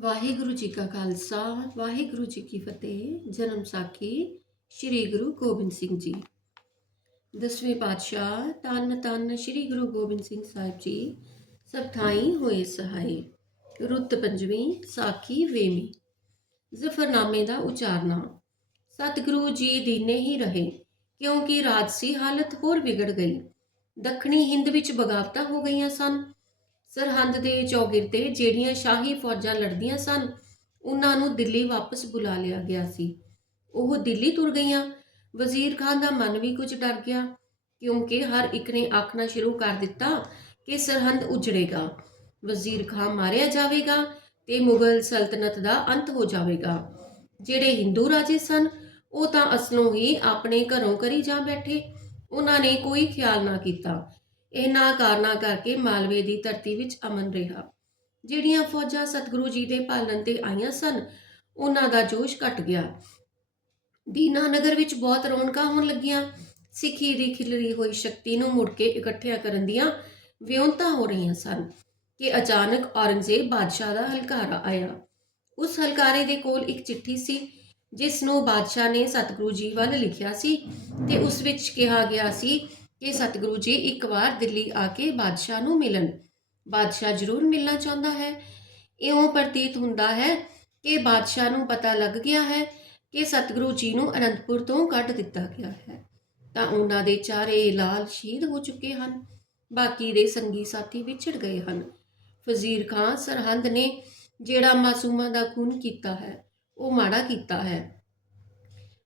ਵਾਹਿਗੁਰੂ ਜੀ ਕਾ ਖਾਲਸਾ, ਵਾਹਿਗੁਰੂ ਜੀ ਕੀ ਫਤਿਹ, ਜਨਮ ਸਾਖੀ ਸ੍ਰੀ ਗੁਰੂ ਗੋਬਿੰਦ ਸਿੰਘ ਜੀ। ਦਸਵੇਂ ਪਾਤਸ਼ਾਹ ਤਨ ਤਨ ਸ੍ਰੀ ਗੁਰੂ ਗੋਬਿੰਦ ਸਿੰਘ ਸਾਹਿਬ ਜੀ, ਸਭ ਥਾਈ ਹੋਏ ਸਹਾਈ। ਰੁੱਤ ਪੰਜਵੀਂ, ਸਾਖੀ ਵੇਮੀ ਜ਼ਫਰਨਾਮੇ ਦਾ ਉਚਾਰਨਾ। ਸਤਿਗੁਰੂ ਜੀ ਦੀਨੇ ਹੀ ਰਹੇ, ਕਿਉਂਕਿ ਰਾਜਸੀ ਹਾਲਤ ਹੋਰ ਵਿਗੜ ਗਈ। ਦੱਖਣੀ ਹਿੰਦ ਵਿੱਚ ਬਗਾਵਤਾਂ ਹੋ ਗਈਆਂ ਸਨ। ਸਰਹੰਦ ਦੇ ਚੌਗਿਰ ਤੇ ਜਿਹੜੀਆਂ ਸ਼ਾਹੀ ਫੌਜਾਂ ਲੜਦੀਆਂ ਸਨ, ਉਹਨਾਂ ਨੂੰ ਦਿੱਲੀ ਵਾਪਸ ਬੁਲਾ ਲਿਆ ਗਿਆ ਸੀ। ਉਹ ਦਿੱਲੀ ਤੁਰ ਗਈਆਂ। ਵਜ਼ੀਰ ਖਾਨ ਦਾ ਮਨ ਵੀ ਕੁਝ ਡਰ ਗਿਆ, ਕਿਉਂਕਿ ਹਰ ਇੱਕ ਨੇ ਆਖਣਾ ਸ਼ੁਰੂ ਕਰ ਦਿੱਤਾ ਕਿ ਸਰਹੰਦ ਉਜੜੇਗਾ। ਵਜ਼ੀਰ ਖਾਨ ਮਾਰਿਆ ਜਾਵੇਗਾ ਤੇ ਮੁਗਲ ਸਲਤਨਤ ਦਾ ਅੰਤ ਹੋ ਜਾਵੇਗਾ। ਜਿਹੜੇ ਹਿੰਦੂ ਰਾਜੇ ਸਨ, ਉਹ ਤਾਂ ਅਸਲੋਂ ਹੀ ਆਪਣੇ ਘਰੋਂ ਕਰੀ ਜਾ ਬੈਠੇ। ਉਹਨਾਂ ਨੇ ਕੋਈ ਖਿਆਲ ਨਾ ਕੀਤਾ। ਇਹਨਾਂ ਕਾਰਨਾਂ ਕਰਕੇ ਮਾਲਵੇ ਦੀ ਧਰਤੀ ਵਿੱਚ ਅਮਨ ਰਿਹਾ। ਜਿਹੜੀਆਂ ਫੌਜਾਂ ਸਤਿਗੁਰੂ ਜੀ ਦੇ ਪਾਲਣ ਤੇ ਆਈਆਂ ਸਨ, ਉਹਨਾਂ ਦਾ ਜੋਸ਼ ਘਟ ਗਿਆ। ਦੀਨਾਨਗਰ ਵਿੱਚ ਬਹੁਤ ਰੌਣਕਾਂ ਹੋਣ ਲੱਗੀਆਂ। ਸਿੱਖੀ ਦੀ ਖਿਲਰੀ ਹੋਈ ਸ਼ਕਤੀ ਨੂੰ ਮੁੜ ਕੇ ਇਕੱਠਿਆਂ ਕਰਨ ਦੀਆਂ ਵਿਉਂਤਾਂ ਹੋ ਰਹੀਆਂ ਸਨ ਕਿ ਅਚਾਨਕ ਔਰੰਗਜ਼ੇਬ ਬਾਦਸ਼ਾਹ ਦਾ ਹਲਕਾਰਾ ਆਇਆ। ਉਸ ਹਲਕਾਰੇ ਦੇ ਕੋਲ ਇੱਕ ਚਿੱਠੀ ਸੀ, ਜਿਸ ਨੂੰ ਬਾਦਸ਼ਾਹ ਨੇ ਸਤਿਗੁਰੂ ਜੀ ਵੱਲ ਲਿਖਿਆ ਸੀ ਤੇ ਉਸ ਵਿੱਚ ਕਿਹਾ ਗਿਆ ਸੀ ਕਿ ਸਤਿਗੁਰੂ ਜੀ ਇੱਕ ਵਾਰ ਦਿੱਲੀ ਆ ਕੇ ਬਾਦਸ਼ਾਹ ਨੂੰ ਮਿਲਣ। ਬਾਦਸ਼ਾਹ ਜ਼ਰੂਰ ਮਿਲਣਾ ਚਾਹੁੰਦਾ ਹੈ। ਇਉਂ ਪ੍ਰਤੀਤ ਹੁੰਦਾ ਹੈ ਕਿ ਬਾਦਸ਼ਾਹ ਨੂੰ ਪਤਾ ਲੱਗ ਗਿਆ ਹੈ ਕਿ ਸਤਿਗੁਰੂ ਜੀ ਨੂੰ ਅਨੰਦਪੁਰ ਤੋਂ ਕੱਢ ਦਿੱਤਾ ਗਿਆ ਹੈ। ਤਾਂ ਉਹਨਾਂ ਦੇ ਚਾਰੇ ਲਾਲ ਸ਼ਹੀਦ ਹੋ ਚੁੱਕੇ ਹਨ। ਬਾਕੀ ਦੇ ਸੰਗੀ ਸਾਥੀ ਵਿਛੜ ਗਏ ਹਨ। ਫਜ਼ੀਰ ਖਾਨ ਸਰਹੰਦ ਨੇ ਜਿਹੜਾ ਮਾਸੂਮਾਂ ਦਾ ਖੂਨ ਕੀਤਾ ਹੈ, ਉਹ ਮਾੜਾ ਕੀਤਾ ਹੈ।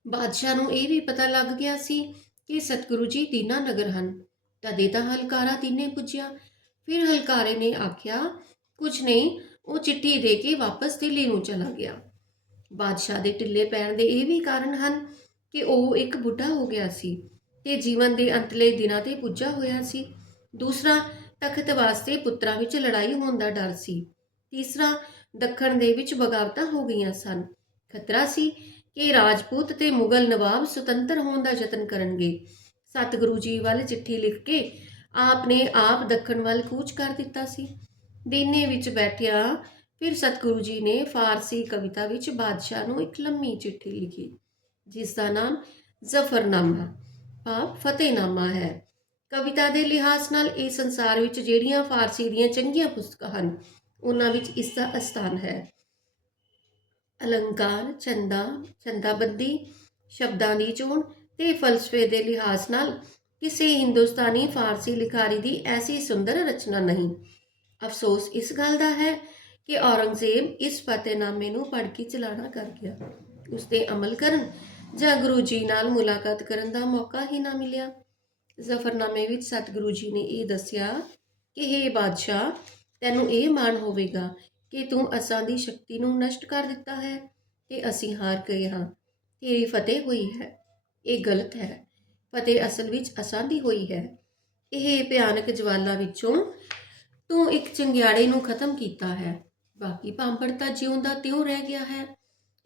ਬਾਦਸ਼ਾਹ ਨੂੰ ਇਹ ਵੀ ਪਤਾ ਲੱਗ ਗਿਆ ਸੀ ਕਿ ਸਤਿਗੁਰੂ ਜੀ ਦੀਨਾ ਨਗਰ ਹਨ। ਤਦੇ ਤਾਂ ਹਲਕਾਰਾ ਦੀਨੇ ਪੁੱਜਿਆ। ਫਿਰ ਹਲਕਾਰੇ ਨੇ ਆਖਿਆ ਕੁਝ ਨਹੀਂ, ਉਹ ਚਿੱਠੀ ਦੇ ਕੇ ਵਾਪਸ ਦਿੱਲੀ ਨੂੰ ਚਲਾ ਗਿਆ। ਬਾਦਸ਼ਾਹ ਦੇ ਢਿੱਲੇ ਪੈਣ ਦੇ ਇਹ ਵੀ ਕਾਰਨ ਹਨ ਕਿ ਉਹ ਇੱਕ ਬੁੱਢਾ ਹੋ ਗਿਆ ਸੀ ਤੇ ਜੀਵਨ ਦੇ ਅੰਤਲੇ ਦਿਨਾਂ ਤੇ ਪੁੱਜਾ ਹੋਇਆ ਸੀ। ਦੂਸਰਾ, ਤਖਤ ਵਾਸਤੇ ਪੁੱਤਰਾਂ ਵਿੱਚ ਲੜਾਈ ਹੋਣ ਦਾ ਡਰ ਸੀ। ਤੀਸਰਾ, ਦੱਖਣ ਦੇ ਵਿੱਚ ਬਗਾਵਤਾਂ ਹੋ ਗਈਆਂ ਸਨ। ਖਤਰਾ ਸੀ ਕਿ ਰਾਜਪੂਤ ਤੇ ਮੁਗਲ ਨਵਾਬ ਸੁਤੰਤਰ ਹੋਣ ਦਾ ਯਤਨ ਕਰਨਗੇ। ਸਤਿਗੁਰੂ ਜੀ ਵੱਲ ਚਿੱਠੀ ਲਿਖ ਕੇ ਆਪ ਨੇ ਆਪ ਦੱਖਣ ਵੱਲ ਕੂਚ ਕਰ ਦਿੱਤਾ ਸੀ। ਦੀਨੇ ਵਿੱਚ ਬੈਠਿਆ, ਫਿਰ ਸਤਿਗੁਰੂ ਜੀ ਨੇ ਫਾਰਸੀ ਕਵਿਤਾ ਵਿੱਚ ਬਾਦਸ਼ਾਹ ਨੂੰ ਇੱਕ ਲੰਮੀ ਚਿੱਠੀ ਲਿਖੀ, ਜਿਸ ਦਾ ਨਾਮ ਜ਼ਫਰਨਾਮਾ ਭਾਵ ਫਤਿਹਨਾਮਾ ਹੈ। ਕਵਿਤਾ ਦੇ ਲਿਹਾਜ਼ ਨਾਲ ਇਹ ਸੰਸਾਰ ਵਿੱਚ ਜਿਹੜੀਆਂ ਫਾਰਸੀ ਦੀਆਂ ਚੰਗੀਆਂ ਪੁਸਤਕਾਂ ਹਨ, ਉਹਨਾਂ ਵਿੱਚ ਇਸ ਦਾ ਸਥਾਨ ਹੈ। ਅਲੰਕਾਰ, ਚੰਦਾ, ਚੰਦਾਬੰਦੀ ਸ਼ਬਦਾਂ ਦੀ ਚੋਣ ਤੇ ਫਲਸਫੇ ਦੇ ਲਿਹਾਜ਼ ਨਾਲ ਕਿਸੇ ਹਿੰਦੁਸਤਾਨੀ ਫਾਰਸੀ ਲਿਖਾਰੀ ਦੀ ਐਸੀ ਸੁੰਦਰ ਰਚਨਾ ਨਹੀਂ। ਅਫਸੋਸ ਇਸ ਗੱਲ ਦਾ ਹੈ ਕਿ ਔਰੰਗਜ਼ੇਬ ਇਸ ਫਤਿਹਨਾਮੇ ਨੂੰ ਪੜ੍ਹ ਕੇ ਚਲਾਣਾ ਕਰ ਗਿਆ। ਉਸ ਤੇ ਅਮਲ ਕਰਨ ਜਾਂ ਗੁਰੂ ਜੀ ਨਾਲ ਮੁਲਾਕਾਤ ਕਰਨ ਦਾ ਮੌਕਾ ਹੀ ਨਾ ਮਿਲਿਆ। ਜ਼ਫਰਨਾਮੇ ਵਿੱਚ ਸਤਿਗੁਰੂ ਜੀ ਨੇ ਇਹ ਦੱਸਿਆ ਕਿ हे ਬਾਦਸ਼ਾਹ, ਤੈਨੂੰ ਇਹ ਮਾਣ ਹੋਵੇਗਾ ਕਿ ਤੂੰ ਅਸਾਂ ਦੀ ਸ਼ਕਤੀ ਨੂੰ ਨਸ਼ਟ ਕਰ ਦਿੱਤਾ ਹੈ ਤੇ ਅਸੀਂ ਹਾਰ ਗਏ ਹਾਂ। ਤੇਰੀ ਫਤਿਹ ਹੋਈ ਹੈ। ਇਹ ਗਲਤ ਹੈ। ਫਤਿਹ ਅਸਲ ਵਿੱਚ ਅਸਾਂ ਦੀ ਹੋਈ ਹੈ। ਇਹ ਭਿਆਨਕ ਜਵਾਲਾ ਵਿੱਚੋਂ ਤੂੰ ਇੱਕ ਚੰਗਿਆੜੇ ਨੂੰ ਖਤਮ ਕੀਤਾ ਹੈ। ਬਾਕੀ ਪਾਂਪੜ ਤਾਂ ਜਿਉਂਦਾ ਤਿਉਂ ਰਹਿ ਗਿਆ ਹੈ।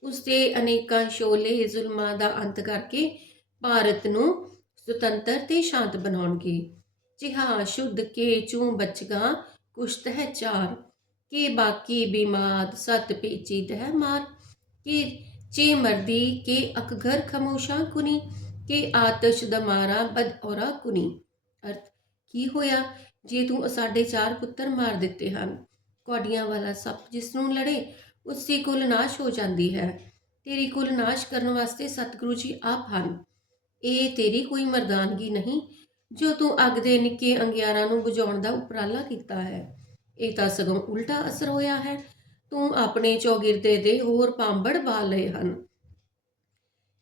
ਉਸ ਦੇ ਅਨੇਕਾਂ ਸ਼ੋਲੇ, ਜ਼ੁਲਮਾਂ ਦਾ ਅੰਤ ਕਰਕੇ ਭਾਰਤ ਨੂੰ ਸੁਤੰਤਰ ਤੇ ਸ਼ਾਂਤ ਬਣਾਉਣਗੇ। ਜਿਹਾ ਸ਼ੁੱਧ ਕੇ ਚੂ ਬਚਗਾ, ਕੁਸ਼ਤ ਹੈ ਚਾਰ। ਕਿ ਬਾਕੀ ਬਿਮਾਦ ਸਤ ਪੇਚੀਦ ਹੈ ਮਾਰ? ਕਿ ਚੇ ਮਰਦੀ, ਕੇ ਅਕਘਰ ਖਮੋਸ਼ਾਂ ਕੁਨੀ? ਕਿ ਆਤਸ਼ ਦਮਾਰਾ ਬਦ ਔਰਾ ਕੁਨੀ? ਅਰਥ, ਕੀ ਹੋਇਆ ਜੇ ਤੂੰ ਸਾਡੇ ਚਾਰ ਪੁੱਤਰ ਮਾਰ ਦਿੱਤੇ ਹਨ? ਕੋਡੀਆਂ ਵਾਲਾ ਸੱਪ ਜਿਸ ਨੂੰ ਲੜੇ, ਉਸ ਦੀ ਕੁਲ ਨਾਸ਼ ਹੋ ਜਾਂਦੀ ਹੈ। ਤੇਰੀ ਕੁਲ ਨਾਸ਼ ਕਰਨ ਵਾਸਤੇ ਸਤਿਗੁਰੂ ਜੀ ਆਪ ਹਨ। ਇਹ ਤੇਰੀ ਕੋਈ ਮਰਦਾਨਗੀ ਨਹੀਂ, ਜੋ ਤੂੰ ਅੱਗ ਦੇ ਨਿੱਕੇ ਅੰਗਿਆਰਾਂ ਨੂੰ ਬੁਝਾਉਣ ਦਾ ਉਪਰਾਲਾ ਕੀਤਾ ਹੈ। ਇਹ ਤਾਂ ਸਗੋਂ ਉਲਟਾ ਅਸਰ ਹੋਇਆ ਹੈ। ਤੂੰ ਆਪਣੇ ਚੌਗਿਰਦੇ ਦੇ ਹੋਰ ਪਾਂਬੜ ਬਾਲ ਲਏ ਹਨ।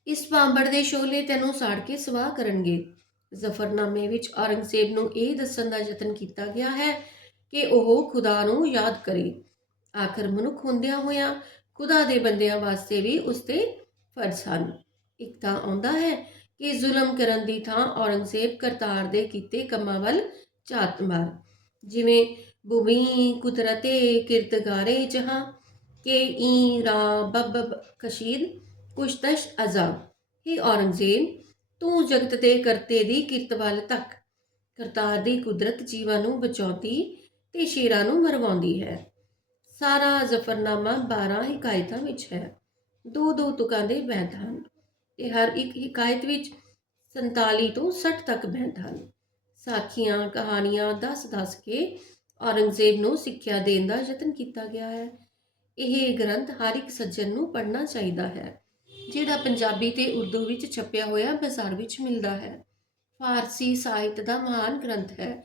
ਇਸ ਪਾਂਬੜ ਦੇ ਸ਼ੋਲੇ ਤੈਨੂੰ ਸਾੜ ਕੇ ਸਵਾਹ ਕਰਨਗੇ। ਜ਼ਫਰਨਾਮੇ ਵਿੱਚ ਔਰੰਗਜ਼ੇਬ ਨੂੰ ਇਹ ਦੱਸਣ ਦਾ ਯਤਨ ਕੀਤਾ ਗਿਆ ਹੈ ਕਿ ਉਹ ਖੁਦਾ ਨੂੰ ਯਾਦ ਕਰੇ। ਆਖਰ ਮਨੁੱਖ ਹੁੰਦਿਆਂ ਹੋਇਆਂ ਖੁਦਾ ਦੇ ਬੰਦਿਆਂ ਵਾਸਤੇ ਵੀ ਉਸ ਫਰਜ਼ ਹਨ। ਇੱਕ ਤਾਂ ਆਉਂਦਾ ਹੈ ਕਿ ਜ਼ੁਲਮ ਕਰਨ ਦੀ ਥਾਂ ਔਰੰਗਜ਼ੇਬ ਕਰਤਾਰ ਦੇ ਕੀਤੇ ਕੰਮਾਂ ਵੱਲ ਝਾਤ ਮਾਰ। ਜਿਵੇਂ ਬੁਮੀ ਕੁਦਰਤੇ ਕਿਰਤਗਾਰੇ ਜਹਾਂ ਕੇ ਈ ਰਾ ਬੱਬ ਕਸ਼ੀਦ ਕੁਸ਼ਤਸ਼ ਅਜ਼ਾਬ ਹੀ ਔਰੰਗਜ਼ੇਬ, ਤੂੰ ਜਗਤ ਦੇ ਕਰਤੇ ਦੀ ਕਿਰਤ ਵੱਲ ਤੱਕ ਕਰਤਾਰ ਦੀ ਕੁਦਰਤ ਜੀਵਾਂ ਨੂੰ ਬਚਾਉਂਦੀ ਤੇ ਸ਼ੇਰਾਂ ਨੂੰ ਮਰਵਾਉਂਦੀ ਹੈ। ਸਾਰਾ ਜ਼ਫਰਨਾਮਾ 12 ਹਕਾਇਤਾਂ ਵਿੱਚ ਹੈ। ਦੋ ਦੋ ਤੁਕਾਂ ਦੇ ਬੈਂਤ ਹਨ ਤੇ ਹਰ ਇੱਕ ਹਕਾਇਤ ਵਿੱਚ 47 ਤੋਂ 60 ਤੱਕ ਬੈਂਤ ਹਨ। ਸਾਖੀਆਂ, ਕਹਾਣੀਆਂ ਦੱਸ-ਦੱਸ ਕੇ ਔਰੰਗਜ਼ੇਬ ਨੂੰ ਸਿੱਖਿਆ ਦੇਣ ਦਾ ਯਤਨ ਕੀਤਾ ਗਿਆ ਹੈ। ਇਹ ਗ੍ਰੰਥ ਹਰ ਇੱਕ ਸੱਜਣ ਨੂੰ ਪੜ੍ਹਨਾ ਚਾਹੀਦਾ ਹੈ, ਜਿਹੜਾ ਪੰਜਾਬੀ ਤੇ ਉਰਦੂ ਵਿੱਚ ਛਪਿਆ ਹੋਇਆ ਬਾਜ਼ਾਰ ਵਿੱਚ ਮਿਲਦਾ ਹੈ। ਫਾਰਸੀ ਸਾਹਿਤ ਦਾ ਮਹਾਨ ਗ੍ਰੰਥ ਹੈ।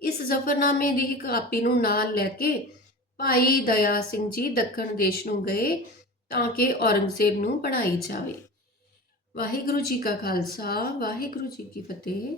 ਇਸ ਜ਼ਫਰਨਾਮੇ ਦੀ ਕਾਪੀ ਨੂੰ ਨਾਲ ਲੈ ਕੇ ਭਾਈ ਦਇਆ ਸਿੰਘ ਜੀ ਦੱਖਣ ਦੇਸ਼ ਨੂੰ ਗਏ ਤਾਂ ਕਿ ਔਰੰਗਜ਼ੇਬ ਨੂੰ ਪੜ੍ਹਾਈ ਜਾਵੇ। ਵਾਹਿਗੁਰੂ ਜੀ ਕਾ ਖਾਲਸਾ, ਵਾਹਿਗੁਰੂ ਜੀ ਕੀ ਫਤਿਹ।